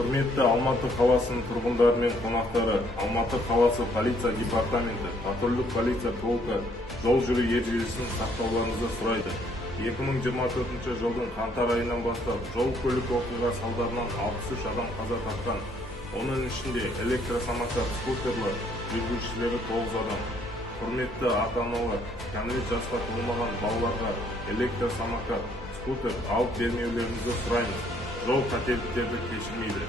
Құрметті Алматы қаласының тұрғындары мен қонақтары, Алматы қаласы полиция департаменті, патрульдік полиция полкі жол жүру ережесін сақтауларыңызды сұрайды. 2024 жылдың қаңтар айынан бастап жол көлік оқиға салдарынан 63 адам қаза тапқан. Оның ішінде электросамокат, скутерлер жүргізушілері 9 адам. Құрметті ата-аналар, кәмелет жасқа толмаған балаларға электросамокат, скутер алып бермеулеріңізді сұраймыз. Жол қателіктерді кешірмейді.